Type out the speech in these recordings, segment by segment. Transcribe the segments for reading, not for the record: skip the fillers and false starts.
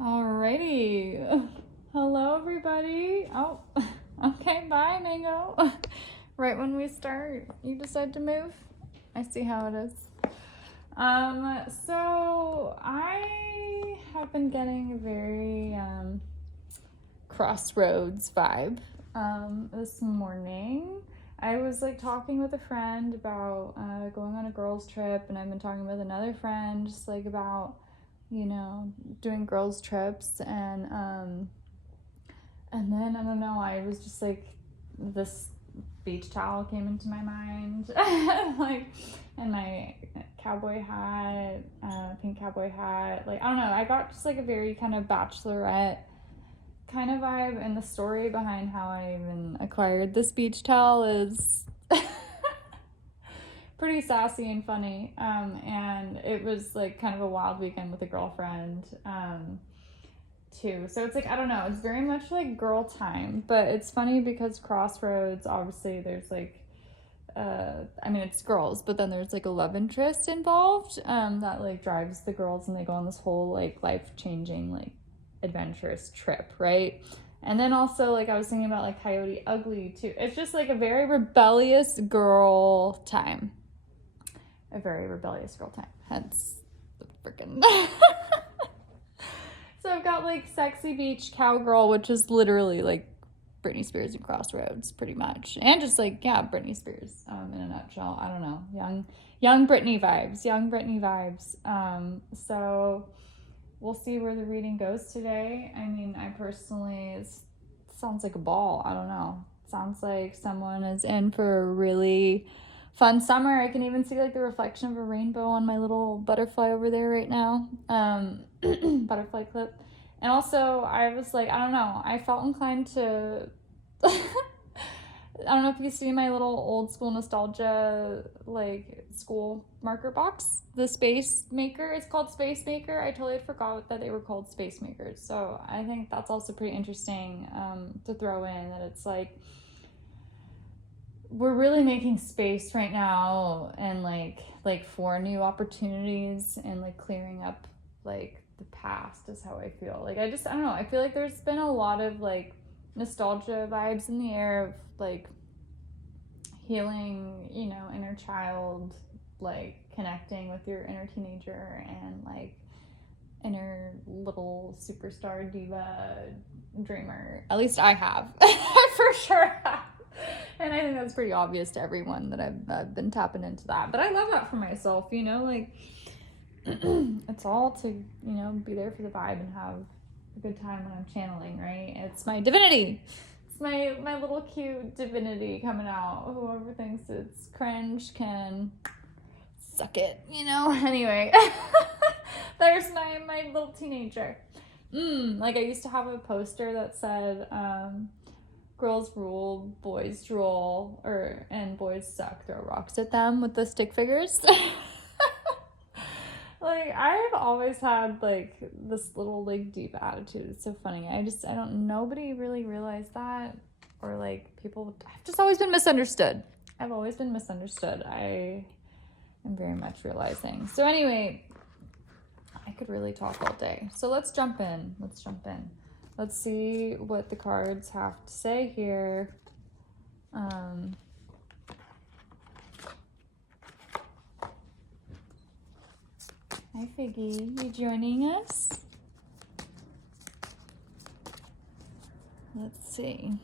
Alrighty. Hello, everybody. Oh, okay. Bye, Mango. Right when we start, you decide to move. I see how it is. So I have been getting a very Crossroads vibe this morning. I was like talking with a friend about going on a girls' trip, and I've been talking with another friend just like about doing girls trips, and then I don't know, I was just like, this beach towel came into my mind, like, and my cowboy hat, pink cowboy hat, like, I don't know, I got just like a very kind of bachelorette kind of vibe, and the story behind how I even acquired this beach towel is pretty sassy and funny. And it was like kind of a wild weekend with a girlfriend too. So it's like, I don't know, it's very much like girl time, but it's funny because Crossroads, obviously there's like I mean, it's girls, but then there's like a love interest involved that like drives the girls, and they go on this whole like life-changing like adventurous trip, right? And then also, like, I was thinking about like Coyote Ugly too. It's just like a very rebellious girl time. A very rebellious girl time. Hence the freaking. So I've got like Sexy Beach Cowgirl, which is literally like Britney Spears and Crossroads, pretty much, and just like, yeah, Britney Spears in a nutshell. I don't know, young Britney vibes, So we'll see where the reading goes today. I mean, I personally, it sounds like a ball. I don't know. Sounds like someone is in for a really fun summer. I can even see like the reflection of a rainbow on my little butterfly over there right now. Butterfly clip. And also, I was like, I don't know, I felt inclined to. I don't know if you see my little old school nostalgia, like, school marker box, the Space Maker. It's called Space Maker. I totally forgot that they were called Space Makers. So I think that's also pretty interesting to throw in, that it's like, we're really making space right now, and like for new opportunities, and like clearing up like the past is how I feel. Like, I don't know, I feel like there's been a lot of like nostalgia vibes in the air of like healing, inner child, like connecting with your inner teenager, and like inner little superstar diva dreamer. At least I have. For sure have. And I think that's pretty obvious to everyone that I've been tapping into that. But I love that for myself, like it's all to, be there for the vibe and have a good time when I'm channeling, right? It's my divinity. It's my little cute divinity coming out. Whoever thinks it's cringe can suck it, Anyway, there's my little teenager. Like, I used to have a poster that said, girls rule, boys drool, and boys suck, throw rocks at them, with the stick figures. Like, I've always had like this little like deep attitude. It's so funny. Nobody really realized that, or like people. I've just always been misunderstood. I've always been misunderstood. I am very much realizing. So anyway, I could really talk all day. So let's jump in. Let's see what the cards have to say here. Hi, Figgy. You joining us? Let's see.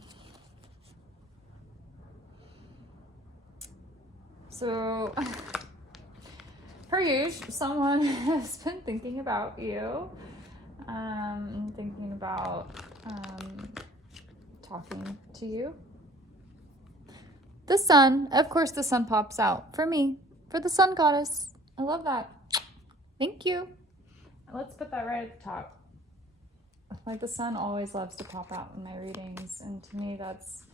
So, per usual, someone has been thinking about you. Thinking about talking to you. The sun. Of course, the sun pops out. For me. For the sun goddess. I love that. Thank you. Let's put that right at the top. Like, the sun always loves to pop out in my readings, and to me that's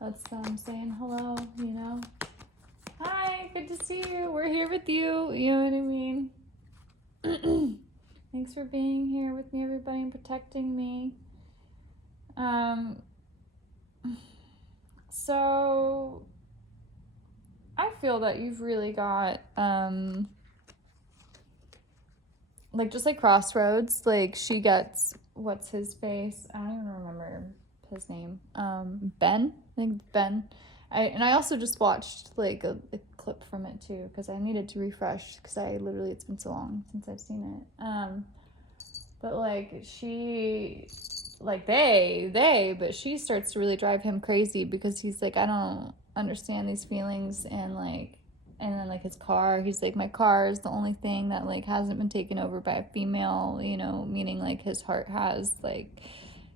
them saying hello, Hi, good to see you. We're here with you. You know what I mean? Thanks for being here with me, everybody, and protecting me. So I feel that you've really got like, just like Crossroads, like, she gets, what's his face? I don't even remember his name. Ben? I think Ben. I also just watched, like, a clip from it, too, because I needed to refresh, because it's been so long since I've seen it. But, like, but she starts to really drive him crazy, because he's like, I don't understand these feelings, and, like, and then, like, his car, he's like, my car is the only thing that, like, hasn't been taken over by a female, you know, meaning, like, his heart has, like,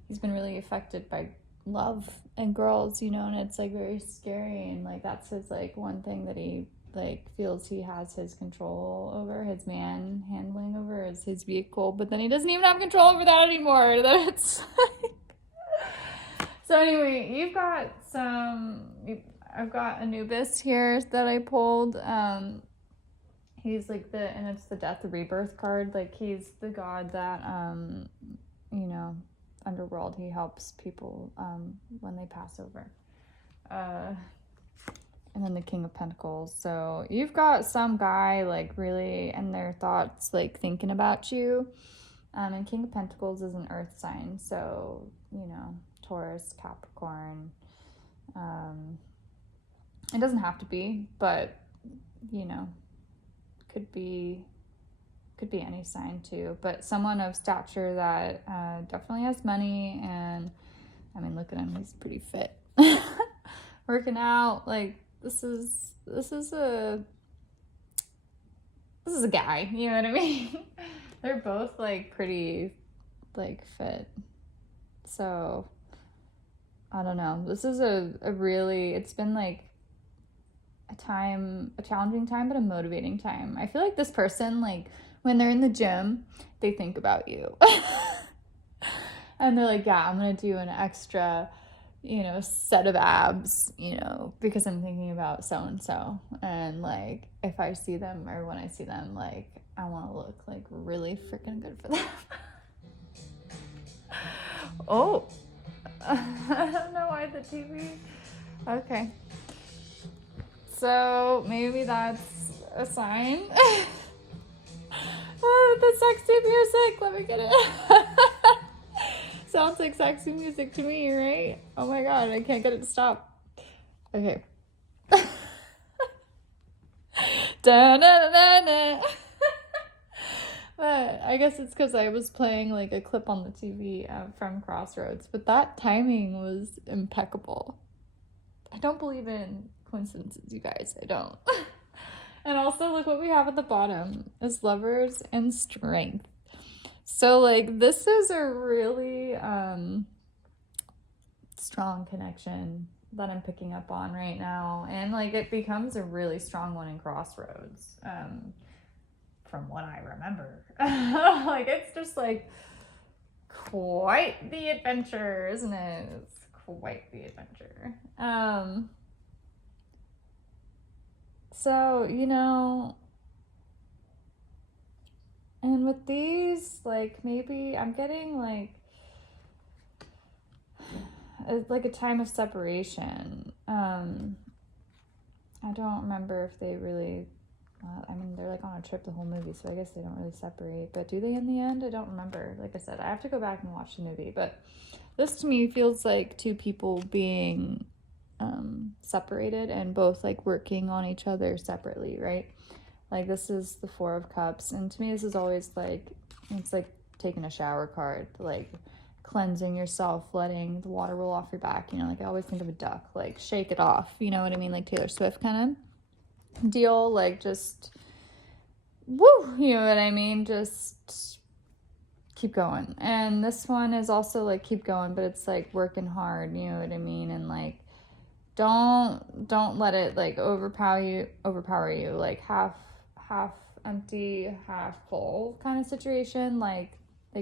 he's been really affected by love and girls, you know, and it's, like, very scary, and, like, that's his, like, one thing that he, like, feels he has his control over, his man handling over, is his vehicle, but then he doesn't even have control over that anymore. That it's like... So anyway, I've got Anubis here that I pulled. He's like and it's the Death Rebirth card. Like, he's the god that, you know, underworld, he helps people when they pass over. And then the King of Pentacles. So you've got some guy, like, really in their thoughts, like, thinking about you. And King of Pentacles is an earth sign. So, you know, Taurus, Capricorn. It doesn't have to be, but, you know, could be any sign too. But someone of stature that definitely has money, and I mean, look at him, he's pretty fit. Working out, like, this is a guy, you know what I mean? They're both, like, pretty, like, fit. So I don't know. This is a really, it's been, like, a challenging time, but a motivating time. I feel like this person, like, when they're in the gym, they think about you. And they're like, yeah, I'm going to do an extra, you know, set of abs, you know, because I'm thinking about so-and-so. And, like, if I see them, or when I see them, like, I want to look, like, really freaking good for them. Oh. I don't know why the TV... Okay. So maybe that's a sign. The sexy music. Let me get it. Sounds like sexy music to me, right? Oh my god, I can't get it to stop. Okay. Da-na-na-na. But I guess it's because I was playing, like, a clip on the TV from Crossroads. But that timing was impeccable. I don't believe in coincidences, you guys. I don't. And also, look what we have at the bottom is Lovers and Strength. So, like, this is a really strong connection that I'm picking up on right now. And, like, it becomes a really strong one in Crossroads, from what I remember. Like, it's just, like, quite the adventure, isn't it? It's quite the adventure. So, you know, and with these, like, maybe I'm getting, like a time of separation. I don't remember if they really, I mean, they're, like, on a trip the whole movie, so I guess they don't really separate. But do they in the end? I don't remember. Like I said, I have to go back and watch the movie. But this, to me, feels like two people being separated and both, like, working on each other separately, right? Like, this is the Four of Cups, and to me this is always, like, it's like taking a shower card, like cleansing yourself, letting the water roll off your back, you know, like, I always think of a duck, like, shake it off, you know what I mean, like Taylor Swift kind of deal, like, just woo, you know what I mean, just keep going. And this one is also, like, keep going, but it's, like, working hard, you know what I mean, and, like, don't let it, like, overpower you, like, half empty, half full kind of situation, like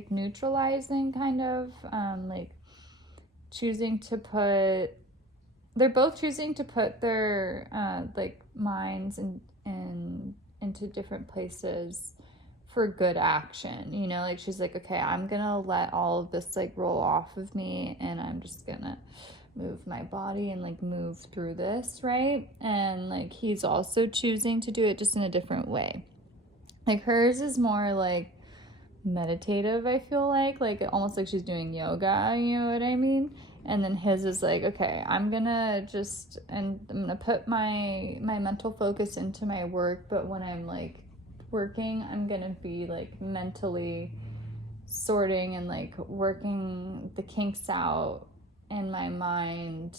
neutralizing, kind of, like, they're both choosing to put their like, minds into different places for good action, you know, like, she's like, okay, I'm gonna let all of this, like, roll off of me, and I'm just gonna move my body and, like, move through this, right? And, like, he's also choosing to do it just in a different way. Like, hers is more like meditative, I feel like almost like she's doing yoga, you know what I mean? And then his is like, okay, I'm gonna put my mental focus into my work, but when I'm like working, I'm gonna be like mentally sorting and like working the kinks out in my mind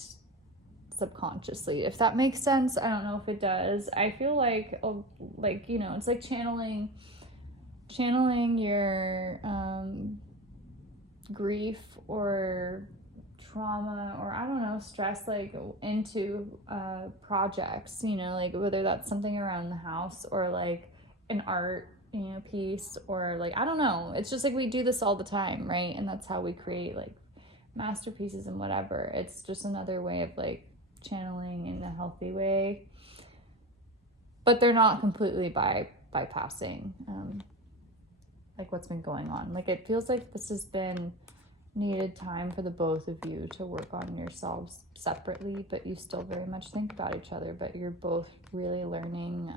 subconsciously, if that makes sense. I don't know if it does. I feel like it's like channeling your grief or trauma, or I don't know, stress, like into projects, like whether that's something around the house or like an art piece, or like I don't know, it's just like we do this all the time, right? And that's how we create like masterpieces and whatever. It's just another way of like channeling in a healthy way, but they're not completely bypassing like what's been going on. Like it feels like this has been needed time for the both of you to work on yourselves separately, but you still very much think about each other, but you're both really learning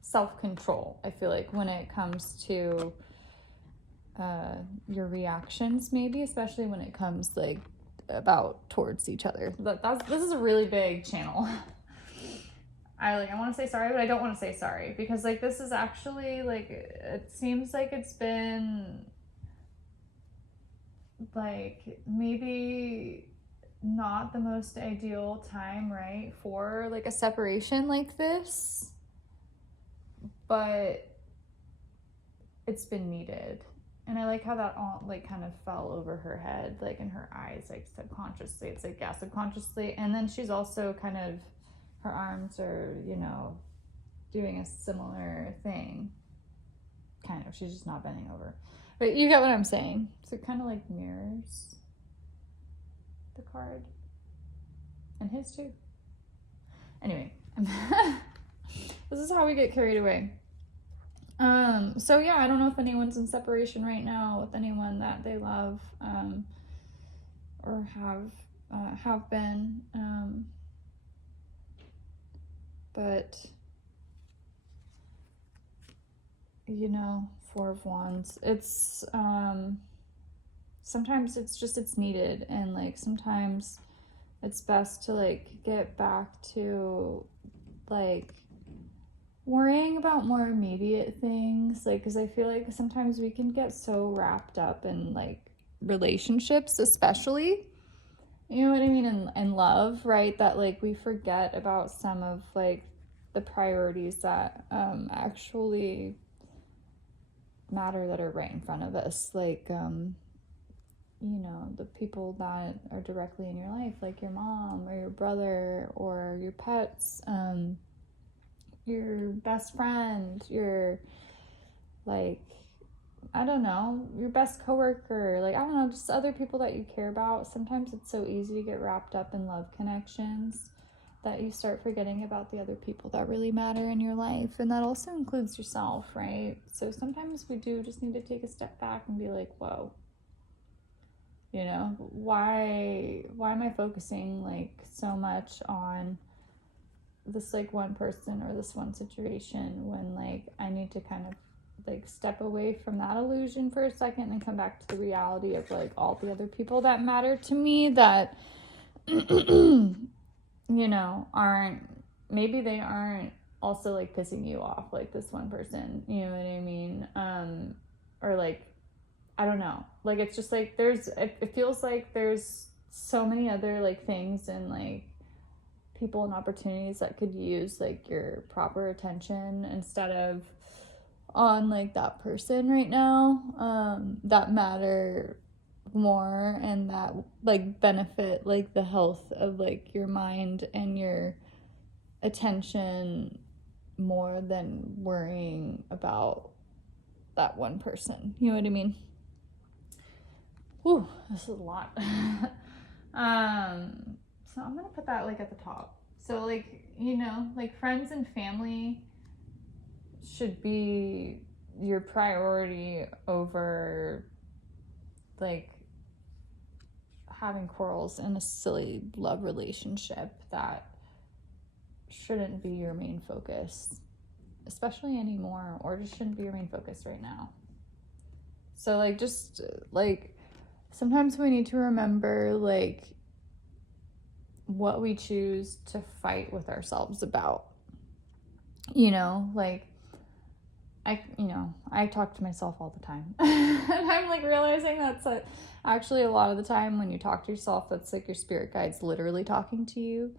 self-control, I feel like, when it comes to your reactions, maybe especially when it comes like about towards each other. This is a really big channel. I want to say sorry, but I don't want to say sorry, because like this is actually like, it seems like it's been like maybe not the most ideal time, right, for like a separation like this, but it's been needed. And I like how that all like kind of fell over her head, like in her eyes, like subconsciously. It's like, yeah, subconsciously. And then she's also kind of, her arms are, doing a similar thing. Kind of. She's just not bending over. But you get what I'm saying. So it kind of like mirrors the card. And his too. Anyway. This is how we get carried away. So yeah, I don't know if anyone's in separation right now with anyone that they love, or have been, but Four of Wands, it's sometimes it's needed, and like sometimes it's best to like get back to like worrying about more immediate things, like, because I feel like sometimes we can get so wrapped up in like relationships, especially, you know what I mean, in love, right, that like we forget about some of like the priorities that actually matter, that are right in front of us, like the people that are directly in your life, like your mom or your brother or your pets, your best friend, your, like, I don't know, your best coworker, like, I don't know, just other people that you care about. Sometimes it's so easy to get wrapped up in love connections that you start forgetting about the other people that really matter in your life, and that also includes yourself, right? So sometimes we do just need to take a step back and be like, whoa, why am I focusing like so much on this like one person or this one situation, when like I need to kind of like step away from that illusion for a second and come back to the reality of like all the other people that matter to me, that maybe they aren't also like pissing you off like this one person, you know what I mean? Or like, I don't know, like it's just like it feels like there's so many other like things and like people and opportunities that could use like your proper attention instead of on like that person right now, that matter more and that like benefit like the health of like your mind and your attention more than worrying about that one person, you know what I mean? Ooh, this is a lot. So I'm gonna put that like at the top. So like, like friends and family should be your priority over like having quarrels in a silly love relationship that shouldn't be your main focus, especially anymore, or just shouldn't be your main focus right now. So, like, just, like, sometimes we need to remember, like, what we choose to fight with ourselves about. You know, like, I talk to myself all the time. And I'm, like, realizing that's actually a lot of the time when you talk to yourself, that's, like, your spirit guides literally talking to you,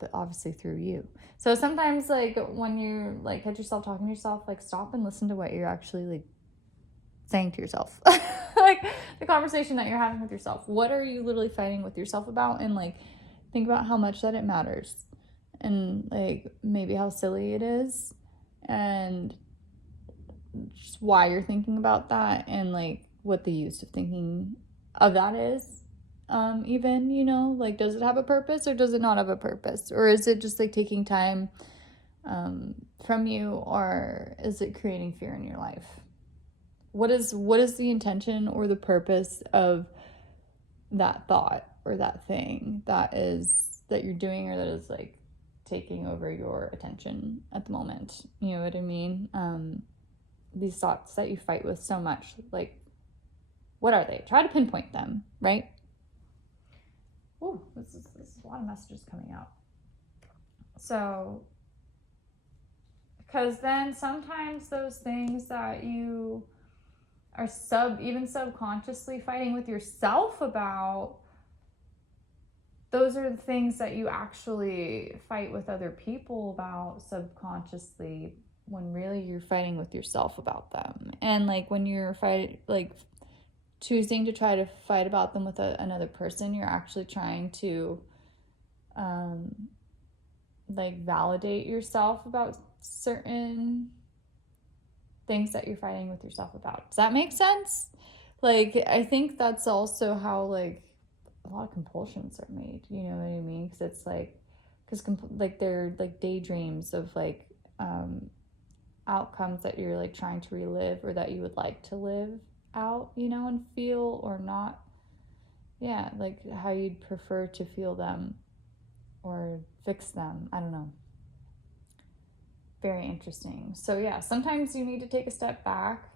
but obviously through you. So sometimes, like, when you, like, catch yourself talking to yourself, like, stop and listen to what you're actually, like, saying to yourself. Like, the conversation that you're having with yourself. What are you literally fighting with yourself about? And, like, think about how much that it matters. And, like, maybe how silly it is. And just why you're thinking about that. And, like, what the use of thinking of that is. Even, you know, like, does it have a purpose or does it not have a purpose? Or is it just, like, taking time from you, or is it creating fear in your life? What is the intention or the purpose of that thought or that thing that you're doing, or that is, like, taking over your attention at the moment? You know what I mean? These thoughts that you fight with so much, like, what are they? Try to pinpoint them, right? Ooh, this is a lot of messages coming out. So, because then sometimes those things that you are even subconsciously fighting with yourself about, those are the things that you actually fight with other people about subconsciously, when really you're fighting with yourself about them. And, like, when you're choosing to try to fight about them with another person, you're actually trying to like, validate yourself about certain things that you're fighting with yourself about. Does that make sense? Like, I think that's also how, like, a lot of compulsions are made, you know what I mean? Because it's like, like, they're, like, daydreams of, like, outcomes that you're, like, trying to relive, or that you would like to live out, you know, and feel, or not. Yeah, like, how you'd prefer to feel them or fix them. I don't know. Very interesting. So, yeah, sometimes you need to take a step back.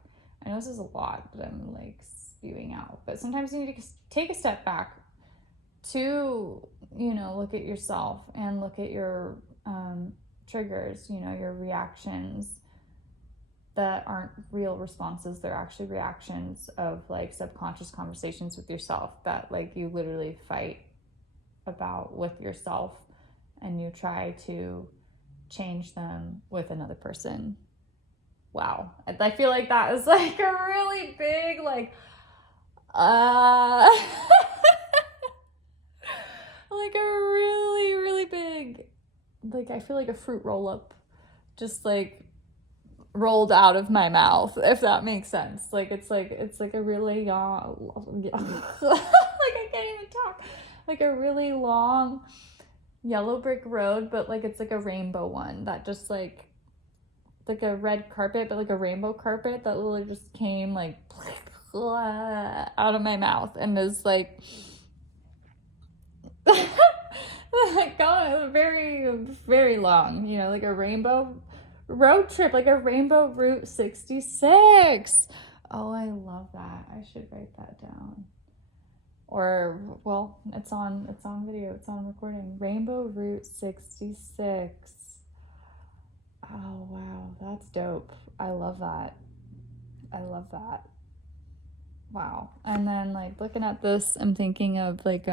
I know this is a lot that I'm, like, spewing out, but sometimes you need to take a step back to, you know, look at yourself and look at your triggers, you know, your reactions that aren't real responses. They're actually reactions of, like, subconscious conversations with yourself that, like, you literally fight about with yourself, and you try to change them with another person. Wow. I feel like that is, like, a really big, like, like, a really, really big, like, I feel like a fruit roll-up just, like, rolled out of my mouth, if that makes sense. Like, it's like a really like, I can't even talk. Like, a really long yellow brick road, but, like, it's like a rainbow one that just, like a red carpet, but, like, a rainbow carpet that literally just came, like, out of my mouth, and is, like, like, going very, very long, you know, like a rainbow road trip, like a rainbow Route 66. Oh, I love that. I should write that down. Or, well, it's on video, it's on recording. Rainbow Route 66. Oh, wow, that's dope. I love that. Wow. And then, like, looking at this, I'm thinking of, like,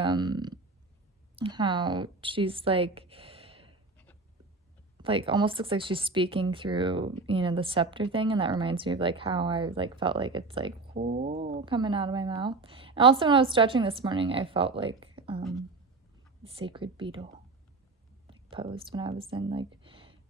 how she's, like, almost looks like she's speaking through, you know, the scepter thing, and that reminds me of, like, how I, like, felt like it's, like, ooh, coming out of my mouth. And also, when I was stretching this morning, I felt like the sacred beetle, like, posed when I was in, like,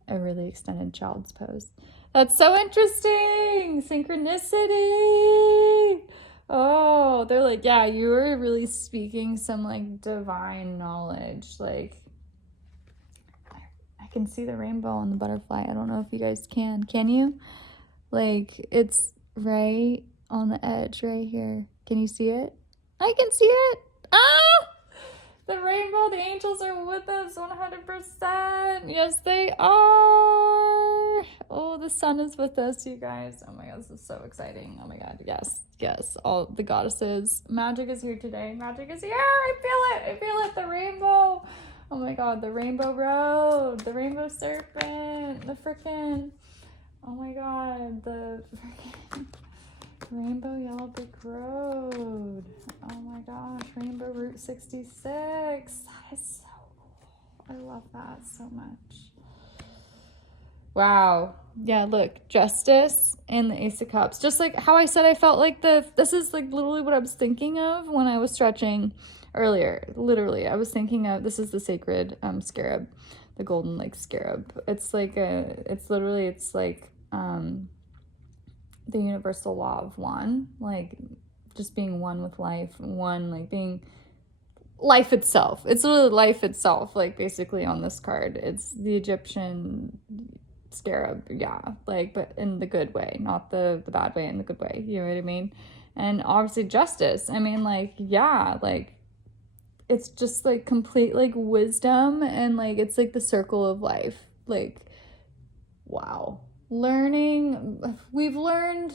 a really extended child's pose. That's so interesting. Synchronicity. Oh, they're like, yeah, you were really speaking some, like, divine knowledge. Like, I can see the rainbow and the butterfly. I don't know if you guys can. Can you? Like, it's right on the edge right here. Can you see it? I can see it. Ah! The rainbow, the angels are with us 100%. Yes, they are. here. Oh, the sun is with us, you guys. Oh my god, this is so exciting. Oh my god, yes. All the goddesses. Magic is here today. Magic is here. I feel it. The rainbow. Oh my god, the rainbow road. The rainbow serpent. The freaking. Oh my god, the freaking Rainbow Yellow Brick Road. Oh my gosh, Rainbow Route 66. That is so cool. I love that so much. Wow. Yeah, look, Justice and the Ace of Cups. Just like how I said, I felt like this is like literally what I was thinking of when I was stretching earlier. Literally, I was thinking of, this is the sacred scarab, the golden like scarab. It's like it's like the universal law of one, like just being one with life, one like being life itself. It's literally life itself, like basically on this card. It's the Egyptian scarab, yeah, like, but in the good way, not the bad way, in the good way, you know what I mean? And obviously Justice, I mean, like, yeah, like it's just like complete like wisdom, and like it's like the circle of life. Like, wow. We've learned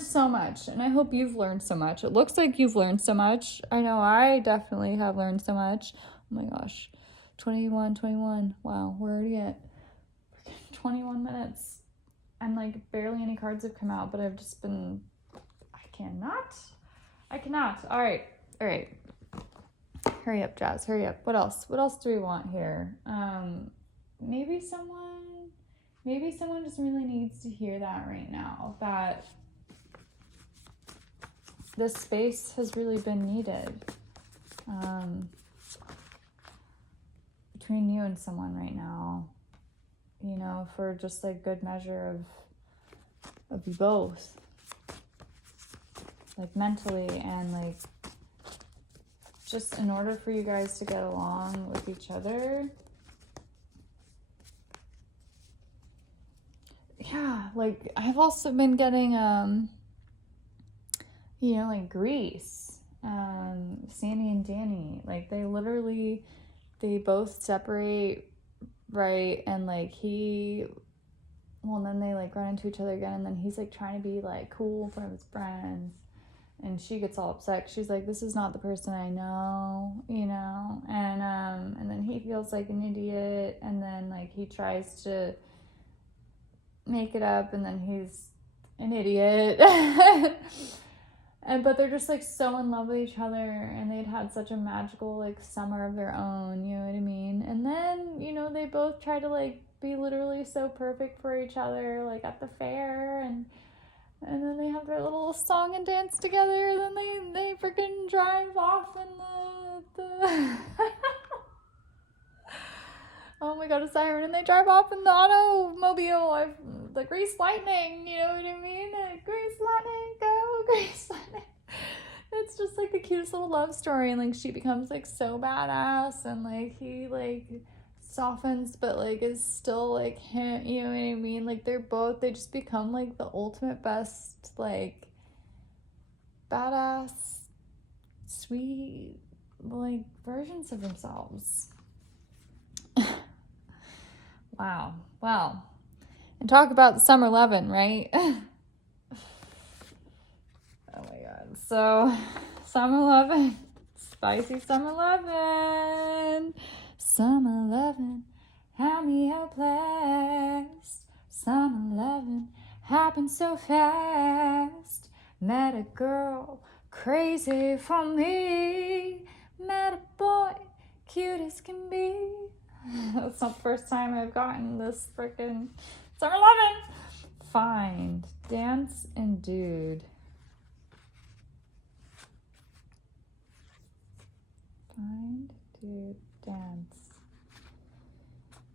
so much, and I hope you've learned so much. It looks like you've learned so much. I know I definitely have learned so much. Oh my gosh, 21. Wow, we're already at 21 minutes, and like barely any cards have come out, but I've just been, I cannot. All right, hurry up, Jazz, hurry up. What else do we want here? Maybe someone just really needs to hear that right now, that this space has really been needed between you and someone right now, you know, for just like good measure of you both, like mentally, and like just in order for you guys to get along with each other. Yeah, like I've also been getting you know, like Grease, Sandy and Danny, like they both separate, right? And like and then they like run into each other again, and then he's like trying to be like cool in front of his friends, and she gets all upset. She's like, this is not the person I know, you know? And then he feels like an idiot, and then like he tries to make it up, and then he's an idiot. But they're just like so in love with each other, and they'd had such a magical like summer of their own, you know what I mean? And then, you know, they both try to like be literally so perfect for each other, like at the fair, and then they have their little song and dance together, and then they freaking drive off in the oh my god, a siren, and they drive off in the automobile, the Grease Lightning, you know what I mean? Grease Lightning, go Grease Lightning. It's just like the cutest little love story, and like she becomes like so badass, and like he like softens but like is still like him, you know what I mean? Like they just become like the ultimate best like badass sweet like versions of themselves. Wow. Well, and talk about the summer lovin', right? Oh my god. So, summer lovin', spicy summer lovin', summer lovin', had me helpless. Summer lovin' happened so fast. Met a girl crazy for me. Met a boy cute as can be. That's not the first time I've gotten this freaking summer lovin'. Find, dance, and dude. Find, dude, dance.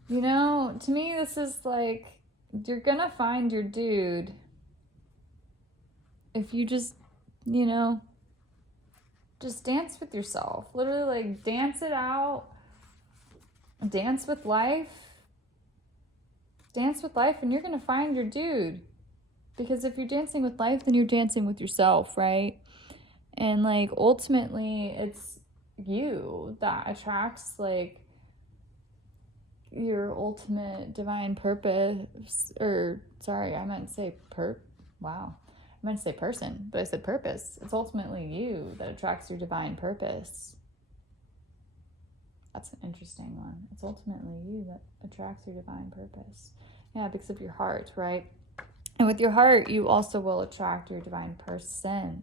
You know, to me, this is like, you're gonna find your dude if you just, you know, just dance with yourself. Literally, like, dance it out. Dance with life. Dance with life, and you're gonna find your dude. Because if you're dancing with life, then you're dancing with yourself, right? And like ultimately it's you that attracts like your ultimate divine purpose, or sorry, I meant to say wow. I meant to say person, but I said purpose. It's ultimately you that attracts your divine purpose. That's an interesting one. It's ultimately you that attracts your divine purpose. Yeah, because of your heart, right? And with your heart, you also will attract your divine person.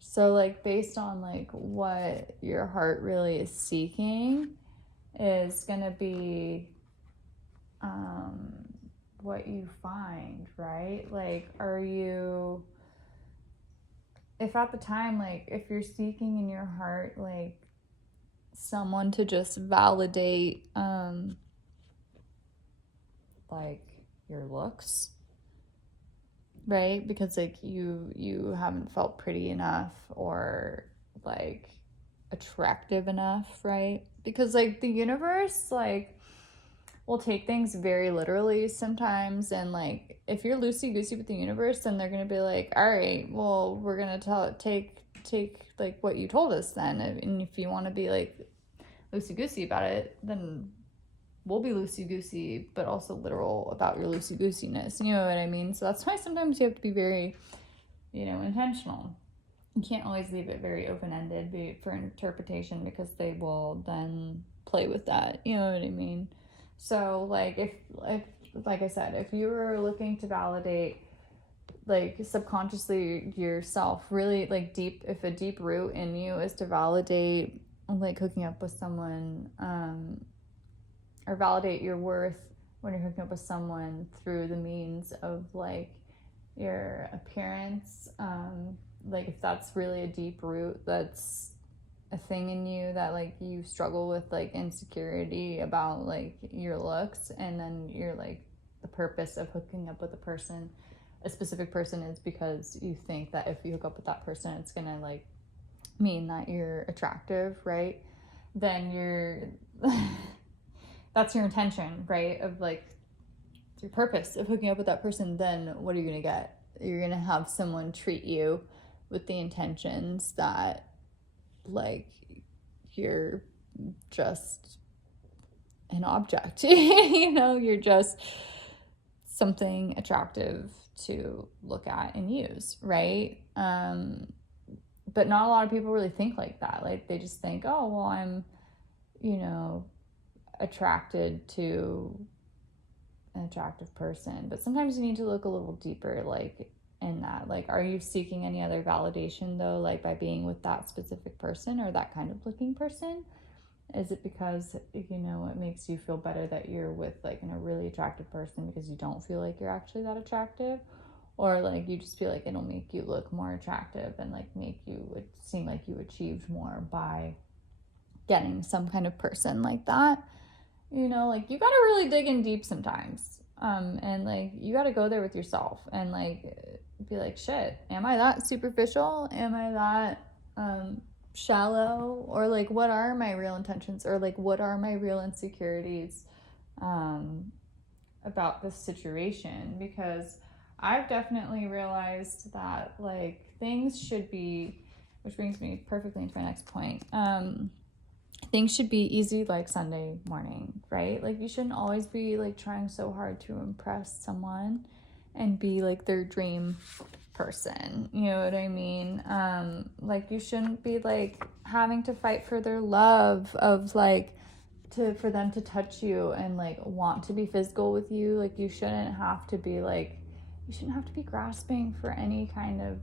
So, like, based on, like, what your heart really is seeking is going to be what you find, right? Like, are you, if at the time, like, if you're seeking in your heart, like, someone to just validate, like, your looks, right? Because, like, you haven't felt pretty enough or, like, attractive enough, right? Because, like, the universe, like, will take things very literally sometimes, and, like, if you're loosey-goosey with the universe, then they're gonna be like, all right, well, we're gonna take like what you told us then, and if you want to be like loosey-goosey about it, then we'll be loosey-goosey, but also literal about your loosey-goosiness, you know what I mean? So that's why sometimes you have to be very, intentional. You can't always leave it very open-ended for interpretation, because they will then play with that, you know what I mean? So, like, if like I said, if you were looking to validate, like, subconsciously yourself, really, like, if a deep root in you is to validate, like, hooking up with someone, or validate your worth when you're hooking up with someone through the means of, like, your appearance, like, if that's really a deep root, that's a thing in you that, like, you struggle with, like, insecurity about, like, your looks, and then you're like, the purpose of hooking up with a specific person is because you think that if you hook up with that person, it's gonna, like, mean that you're attractive, right? Then that's your intention, right? Of, like, your purpose of hooking up with that person. Then what are you gonna get? You're gonna have someone treat you with the intentions that, like, you're just an object. You're just something attractive to look at and use, right? But not a lot of people really think like that. Like, they just think, oh, well, I'm attracted to an attractive person. But sometimes you need to look a little deeper, like, in that. Like, are you seeking any other validation, though, like, by being with that specific person or that kind of looking person? Is it because, it makes you feel better that you're with, like, a really attractive person because you don't feel like you're actually that attractive? Or, like, you just feel like it'll make you look more attractive and, like, make you seem like you achieved more by getting some kind of person like that? Like, you gotta really dig in deep sometimes. And, like, you gotta go there with yourself and, like, be like, shit, am I that superficial? Am I that shallow? Or, like, what are my real intentions? Or, like, what are my real insecurities about this situation? Because I've definitely realized that, like, things should be, which brings me perfectly into my next point, things should be easy, like Sunday morning, right? Like, you shouldn't always be, like, trying so hard to impress someone and be, like, their dream person, you know what I mean? Like, you shouldn't be, like, having to fight for their love, of, like, for them to touch you and, like, want to be physical with you. Like, you shouldn't have to be, like, you shouldn't have to be grasping for any kind of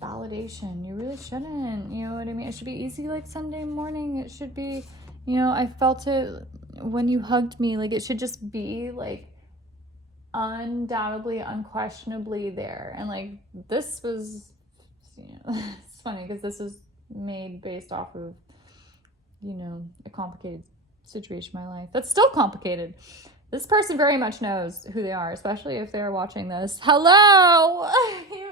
validation. You really shouldn't, you know what I mean? It should be easy, like Sunday morning. It should be, I felt it when you hugged me. Like, it should just be, like, undoubtedly, unquestionably there. And, like, this was, it's funny because this was made based off of, a complicated situation in my life. That's still complicated. This person very much knows who they are, especially if they're watching this. Hello!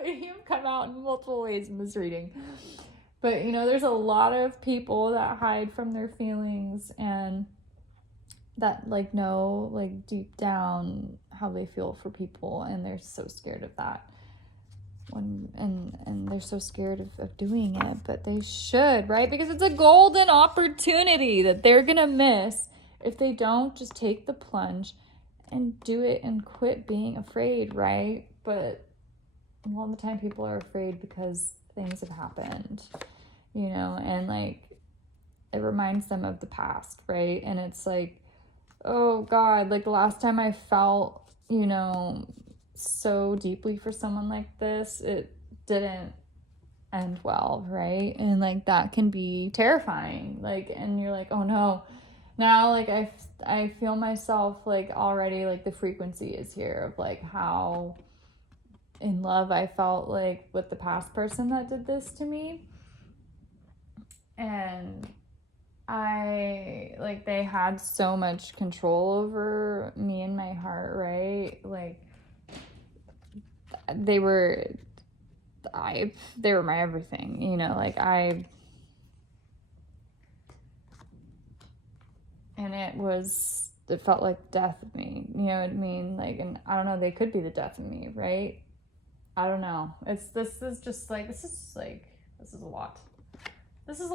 You've come out in multiple ways in this reading. But, there's a lot of people that hide from their feelings and that, like, know, like, deep down how they feel for people, and they're so scared of that. And they're so scared of doing it, but they should, right? Because it's a golden opportunity that they're gonna miss if they don't, just take the plunge and do it and quit being afraid, right? But a lot of the time people are afraid because things have happened, you know, and like it reminds them of the past, right? And it's like, oh God, like the last time I felt, you know, so deeply for someone like this, it didn't end well, right? And like that can be terrifying. Like, and you're like, oh no, now like I feel myself like already like the frequency is here of like how in love I felt like with the past person that did this to me. And I like they had so much control over me and my heart, right? Like they were my everything, you know, like and it felt like death of me, you know what I mean? Like, and I don't know, they could be the death of me, right? I don't know. This is a lot. This is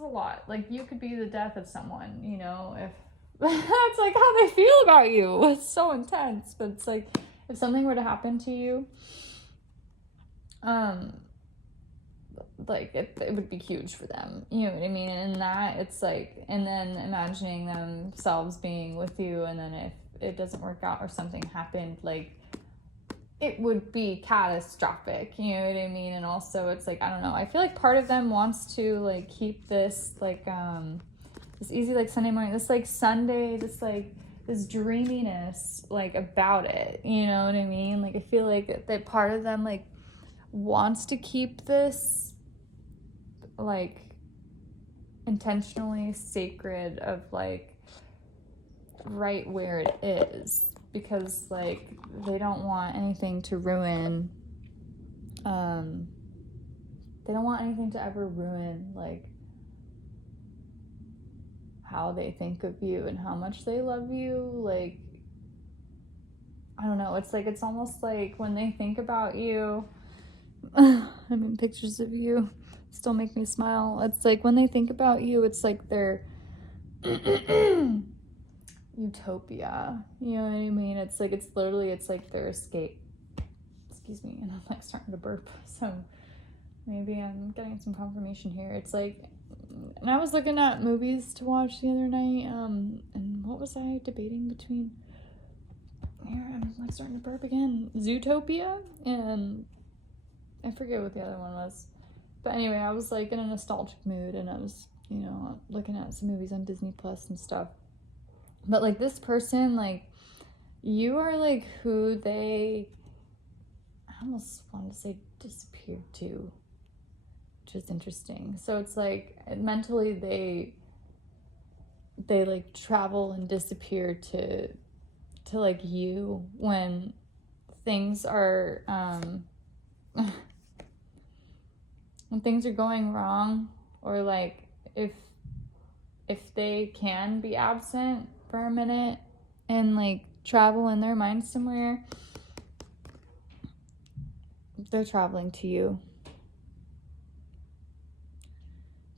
a lot. Like, you could be the death of someone, you know, if that's like how they feel about you. It's so intense. But it's like, if something were to happen to you, like it would be huge for them, you know what I mean? And that it's like, and then imagining themselves being with you, and then if it doesn't work out or something happened, like it would be catastrophic, you know what I mean? And also it's like, I don't know, I feel like part of them wants to like keep this like this easy like Sunday morning, this like Sunday, this dreaminess like about it, you know what I mean? Like I feel like that part of them like wants to keep this like intentionally sacred of like right where it is, because like they don't want anything to ruin they don't want anything to ever ruin like how they think of you and how much they love you. Like I don't know, it's like it's almost like when they think about you I mean, pictures of you still make me smile. It's like when they think about you, it's like their utopia. You know what I mean? It's like it's like their escape. Excuse me, and I'm like starting to burp. So maybe I'm getting some confirmation here. It's like, and I was looking at movies to watch the other night. And what was I debating between? Here, I'm like starting to burp again. Zootopia and I forget what the other one was. But anyway, I was like in a nostalgic mood and I was, you know, looking at some movies on Disney Plus and stuff. But like this person, like you are like who they, I almost wanted to say disappeared to, which is interesting. So it's like mentally they like travel and disappear to like you when things are when things are going wrong, or like if they can be absent for a minute and like travel in their mind somewhere, they're traveling to you.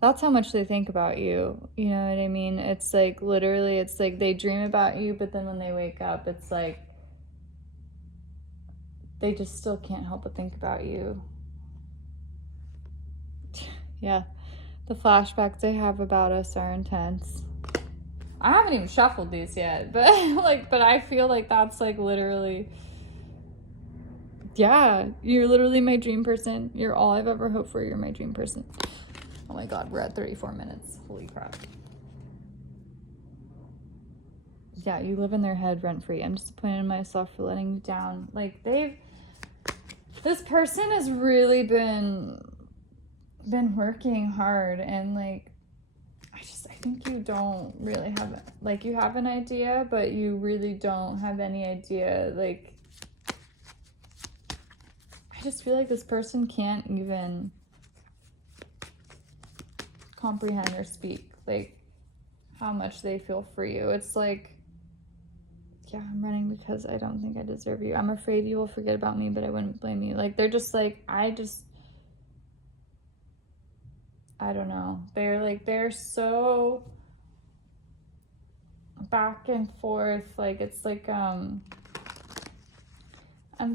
That's how much they think about you, you know what I mean? It's like literally, it's like they dream about you, but then when they wake up, it's like they just still can't help but think about you. Yeah, the flashbacks I have about us are intense. I haven't even shuffled these yet, but but I feel like that's like literally, yeah, you're literally my dream person. You're all I've ever hoped for. You're my dream person. Oh my God, we're at 34 minutes. Holy crap. Yeah, you live in their head rent free. I'm disappointed in myself for letting you down. Like this person has really been working hard, and like I think you don't really have, like, you have an idea, but you really don't have any idea. Like I just feel like this person can't even comprehend or speak like how much they feel for you. It's like, yeah, I'm running because I don't think I deserve you. I'm afraid you will forget about me, but I wouldn't blame you. Like they're just like, I don't know. They're so back and forth. Like, it's like, I'm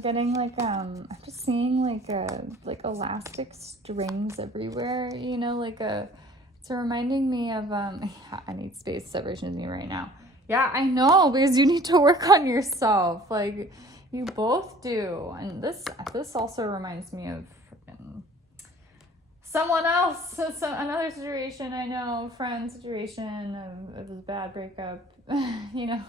getting like, I'm just seeing like elastic strings everywhere, you know, it's reminding me of, I need space separation of me right now. Yeah, I know, because you need to work on yourself. Like, you both do. And this also reminds me of someone else, another situation I know, friend situation of a bad breakup, you know.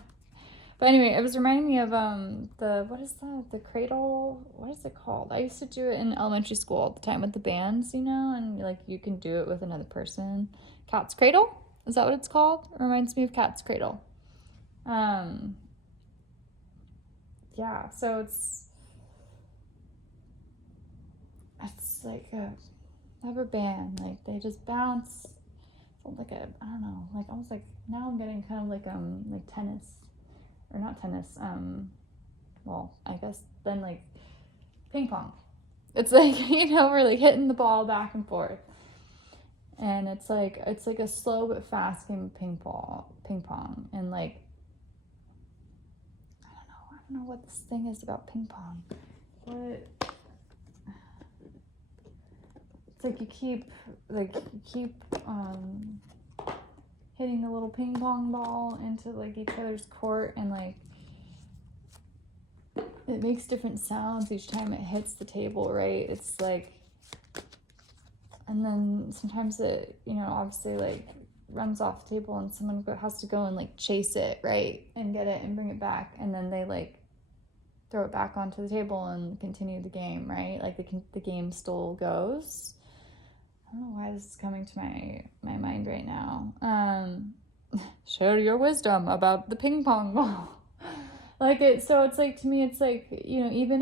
But anyway, it was reminding me of what is that? The cradle? What is it called? I used to do it in elementary school all the time with the bands, you know, and like you can do it with another person. Cat's Cradle? Is that what it's called? It reminds me of Cat's Cradle. Yeah, so it's like a rubber band, like they just bounce. It's like I don't know, like almost like, now I'm getting kind of like tennis, or not tennis, well, I guess then like ping pong. It's like, you know, we're like hitting the ball back and forth, and it's like a slow but fast game of ping pong, and like I don't know what this thing is about ping pong. What? It's like you keep hitting the little ping pong ball into like each other's court, and like it makes different sounds each time it hits the table, right? It's like, and then sometimes it, you know, obviously like runs off the table, and someone has to go and like chase it, right, and get it and bring it back, and then they like throw it back onto the table and continue the game, right? Like the game still goes. I don't know why this is coming to my mind right now. Share your wisdom about the ping pong ball. So it's like, to me, it's like, you know, even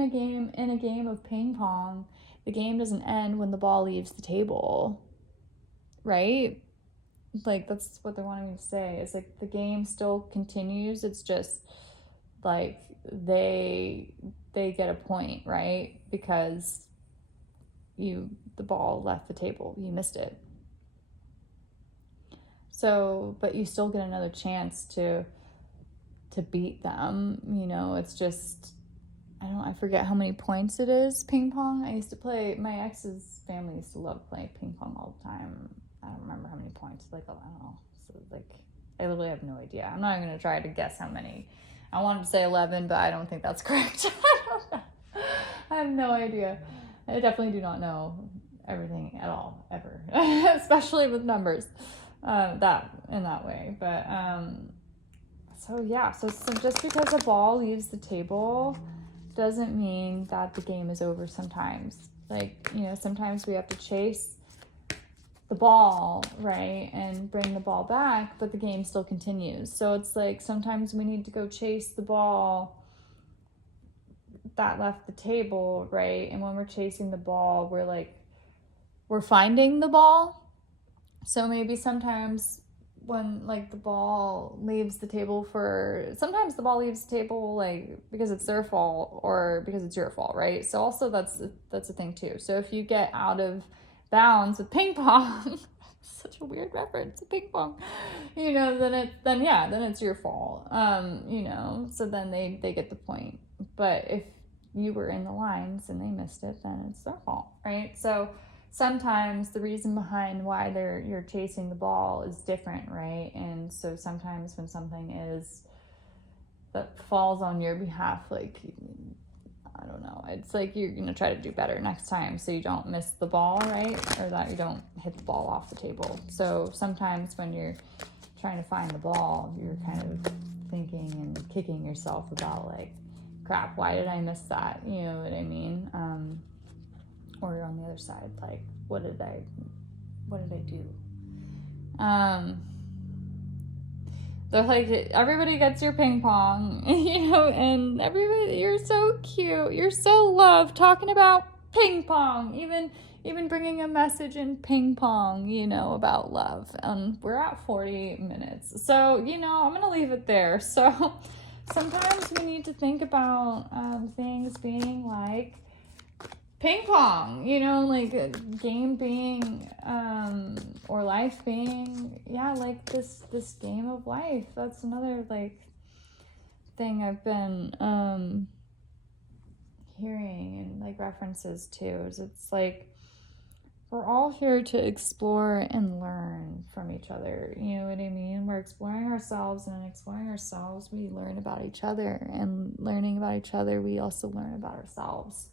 in a game of ping pong, the game doesn't end when the ball leaves the table, right? Like, that's what they're wanting me to say. It's like the game still continues. It's just like they get a point, right? Because the ball left the table, you missed it. So, but you still get another chance to beat them, you know. It's just, I forget how many points it is, ping pong. I used to play, my ex's family used to love playing ping pong all the time. I don't remember how many points, like, I don't know. So, like, I literally have no idea. I'm not even going to try to guess how many. I wanted to say 11, but I don't think that's correct. I don't know. I have no idea. I definitely do not know everything at all, ever, especially with numbers, that in that way. But so yeah, so just because the ball leaves the table doesn't mean that the game is over. Sometimes, like, you know, sometimes we have to chase the ball, right, and bring the ball back, but the game still continues. So it's like sometimes we need to go chase the ball that left the table, right? And when we're chasing the ball, we're finding the ball. So maybe sometimes when like the ball leaves the table, sometimes the ball leaves the table like because it's their fault or because it's your fault, right? So also that's a thing too. So if you get out of bounds with ping pong, such a weird reference to ping pong, you know, then it's your fault. You know, so then they get the point. But if you were in the lines and they missed it, then it's their fault, right? So sometimes the reason behind why you're chasing the ball is different, right? And so sometimes when something is that falls on your behalf, like, I don't know, it's like you're gonna try to do better next time so you don't miss the ball, right? Or that you don't hit the ball off the table. So sometimes when you're trying to find the ball, you're kind of thinking and kicking yourself about like, crap, why did I miss that? You know what I mean? Or on the other side, like, what did I do? They're like, everybody gets your ping pong, you know, and everybody, you're so cute, you're so loved, talking about ping pong, even bringing a message in ping pong, you know, about love. We're at 40 minutes, so, you know, I'm gonna leave it there. So sometimes we need to think about things being like ping pong, you know, like a game being, or life being, yeah, like this game of life. That's another, like, thing I've been, hearing and, like, references to, is it's like, we're all here to explore and learn from each other. You know what I mean? We're exploring ourselves, and in exploring ourselves, we learn about each other. And learning about each other, we also learn about ourselves.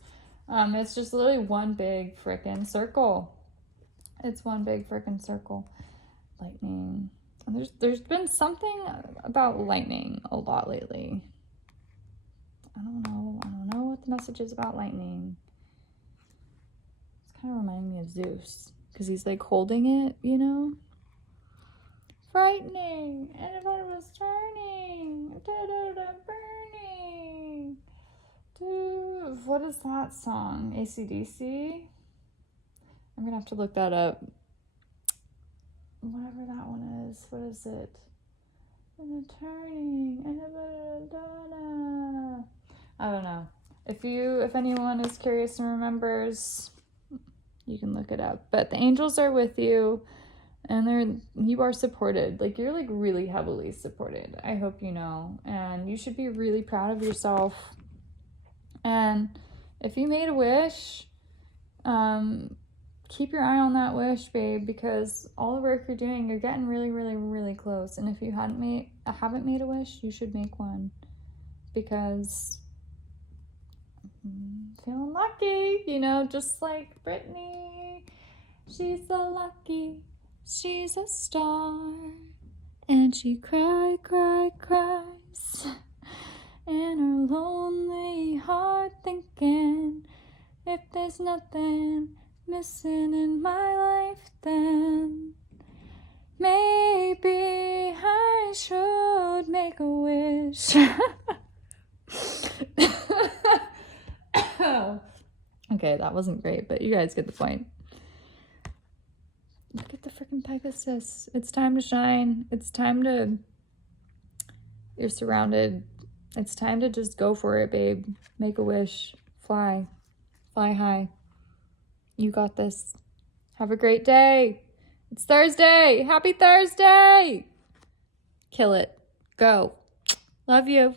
It's just literally one big frickin' circle. It's one big frickin' circle. Lightning. And there's been something about lightning a lot lately. I don't know what the message is about lightning. Kind of reminding me of Zeus, because he's like holding it, you know. Frightening, and if I was turning, burning. Dude, what is that song? AC/DC? I'm gonna have to look that up. Whatever that one is, what is it? And the turning, and I don't know. If anyone is curious and remembers, you can look it up. But the angels are with you, and you are supported. Like, you're like really heavily supported. I hope you know. And you should be really proud of yourself. And if you made a wish, keep your eye on that wish, babe, because all the work you're doing, you're getting really, really, really close. And if you haven't made a wish, you should make one, because feeling lucky, you know, just like Brittany. She's so lucky, she's a star, and she cries in her lonely heart, thinking, if there's nothing missing in my life, then maybe I should make a wish. Okay, that wasn't great, but you guys get the point. Look at the freaking Pegasus. It's time to shine. You're surrounded. It's time to just go for it, babe. Make a wish. Fly high. You got this. Have a great day. It's Thursday. Happy Thursday. Kill it. Go. Love you.